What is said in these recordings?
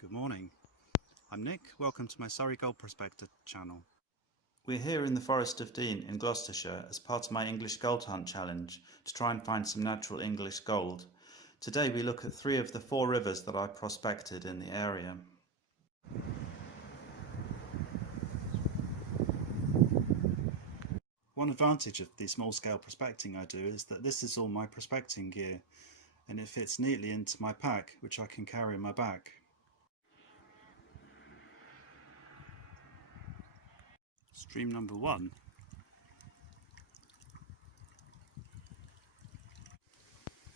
Good morning, I'm Nick, welcome to my Surrey Gold Prospector channel. We're here in the Forest of Dean in Gloucestershire as part of my English Gold Hunt challenge to try and find some natural English gold. Today we look at 3 of the 4 rivers that I prospected in the area. One advantage of the small scale prospecting I do is that this is all my prospecting gear and it fits neatly into my pack, which I can carry in my back. Stream number 1.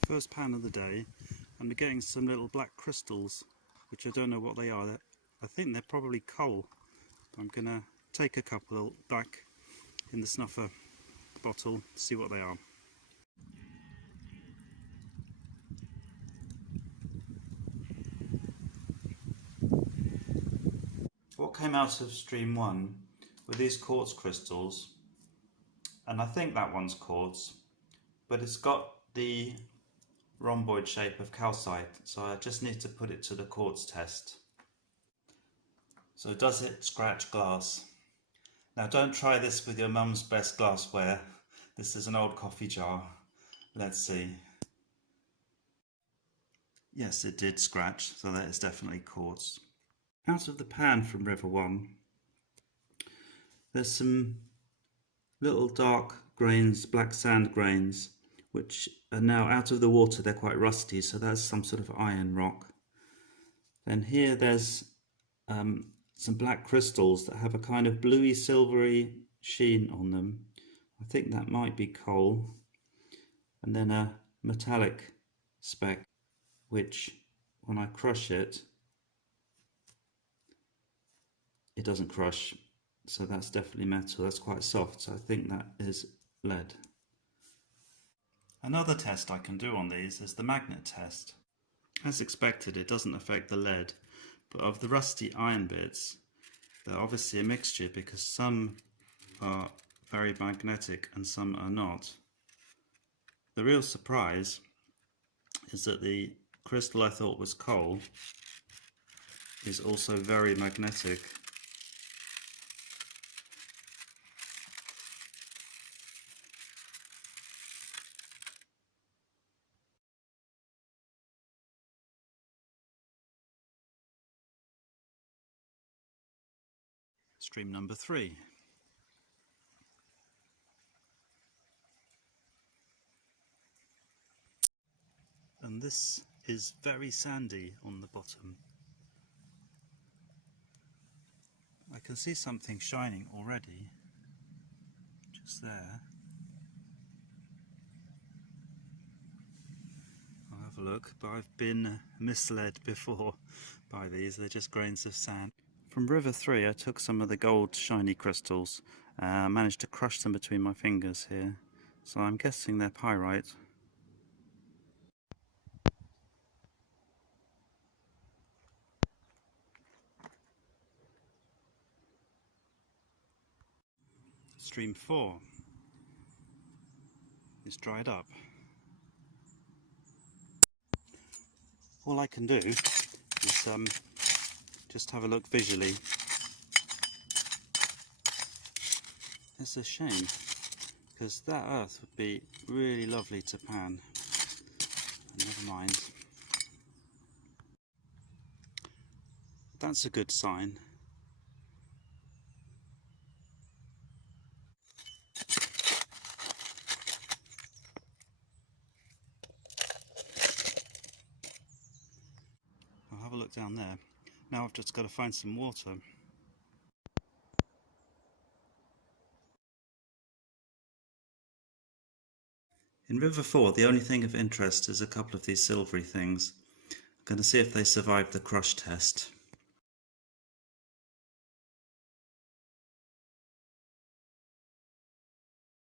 First pan of the day, and we're getting some little black crystals, which I don't know what they are. I think they're probably coal. I'm going to take a couple back in the snuffer bottle to see what they are. What came out of stream 1 were these quartz crystals, and I think that one's quartz, but it's got the rhomboid shape of calcite, so I just need to put it to the quartz test. So does it scratch glass? Now don't try this with your mum's best glassware. This is an old coffee jar. Let's see. Yes, it did scratch, so that is definitely quartz. Out of the pan from River 1, there's some little dark grains, black sand grains, which are now out of the water. They're quite rusty, so that's some sort of iron rock. Then here there's some black crystals that have a kind of bluey silvery sheen on them. I think that might be coal. And then a metallic speck, which when I crush it, it doesn't crush, so that's definitely metal. That's quite soft, so I think that is lead. Another test I can do on these is the magnet test. As expected, it doesn't affect the lead, but of the rusty iron bits, they're obviously a mixture because some are very magnetic and some are not. The real surprise is that the crystal I thought was coal is also very magnetic. Stream number 3. And this is very sandy on the bottom. I can see something shining already, just there. I'll have a look, but I've been misled before by these. They're just grains of sand. From River 3 I took some of the gold shiny crystals, managed to crush them between my fingers here, so I'm guessing they're pyrite. Stream 4 is dried up. All I can do is just have a look visually. It's a shame, because that earth would be really lovely to pan. Never mind. That's a good sign. I'll have a look down there. Now I've just got to find some water. In River 4 the only thing of interest is a couple of these silvery things. I'm going to see if they survive the crush test.